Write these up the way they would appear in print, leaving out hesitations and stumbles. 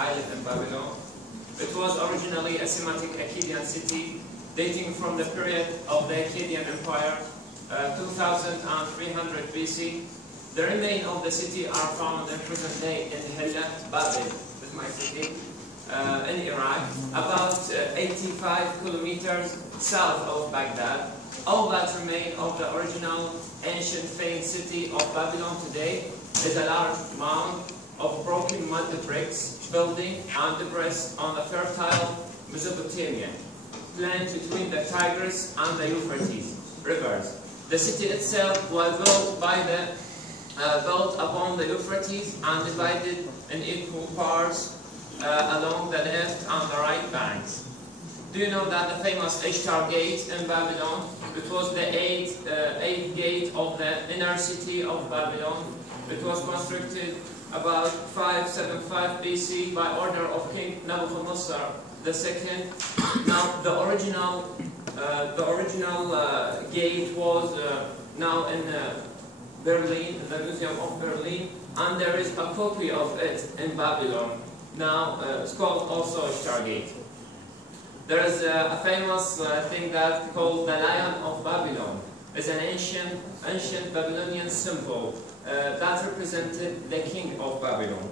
IYLEP in Babylon. It was originally a Semitic Akkadian city dating from the period of the Akkadian Empire, 2300 BC. The remains of the city are found in present day in Hilla, Babel, is my city, in Iraq, about 85 kilometers south of Baghdad. All that remain of the original ancient famed city of Babylon today is a large mound of broken mud bricks, building and debris on the fertile Mesopotamia, plain between the Tigris and the Euphrates rivers. The city itself was built upon the Euphrates and divided in equal parts along the left and the right banks. Do you know that the famous Ishtar Gate in Babylon? It was the eighth gate of the inner city of Babylon. It was constructed about 575 BC by order of King Nebuchadnezzar II. Now the original gate was now in Berlin, in the Museum of Berlin, and there is a copy of it in Babylon. Now it's called also Ishtar Gate. There is a famous thing that's called the Lion of Babylon. It's an ancient Babylonian symbol that represented the king of Babylon.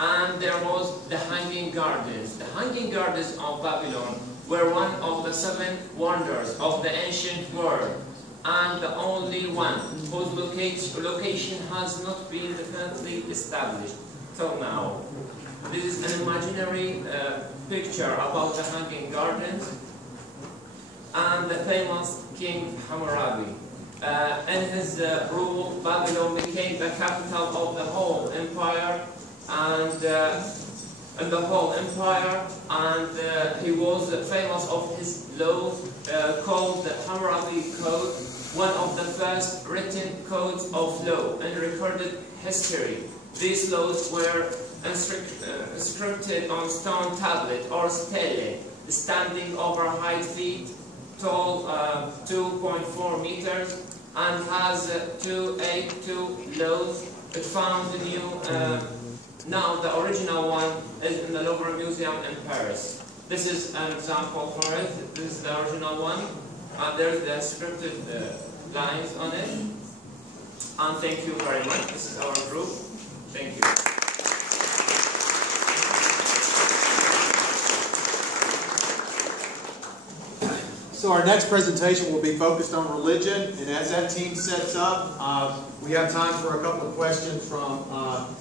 And there was the Hanging Gardens. The Hanging Gardens of Babylon were one of the 7 wonders of the ancient world, and the only one whose location has not been definitely established till now. This is an imaginary picture about the Hanging Gardens and the famous King Hammurabi. In his rule, Babylon became the capital of the whole empire, and he was famous of his law called the Hammurabi Code, one of the first written codes of law in recorded history. These laws were inscripted on stone tablet or stele, standing over 8 feet tall, 2.4 meters, and has 282 laws. It found new. Now the original one is in the Louvre Museum in Paris. This is an example for it. This is the original one. There's the scripted lines on it. And thank you very much. This is our group. Thank you. So our next presentation will be focused on religion, and as that team sets up, we have time for a couple of questions from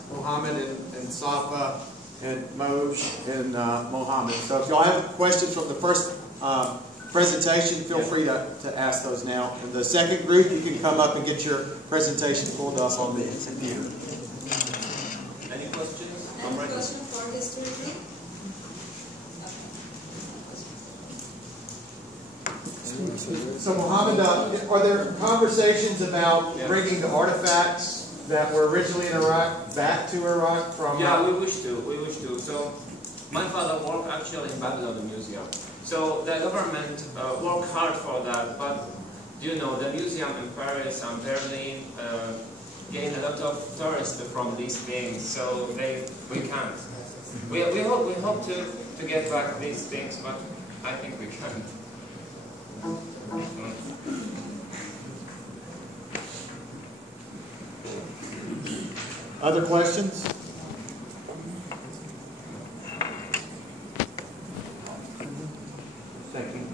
Mohammed and Safa and Moj and Mohammed. So if y'all have questions from the first presentation, feel free to ask those now. And the second group, you can come up and get your presentation pulled up on the computer. Any questions? I have a question for history. So Mohammed, are there conversations about bringing the artifacts that were originally in Iraq back to Iraq from? Yeah, we wish to. So my father worked actually in Babylon Museum. So the government worked hard for that, but you know the museum in Paris and Berlin gain a lot of tourists from these things, so we can't. We hope to get back these things, but I think we can't. Other questions? Thank you.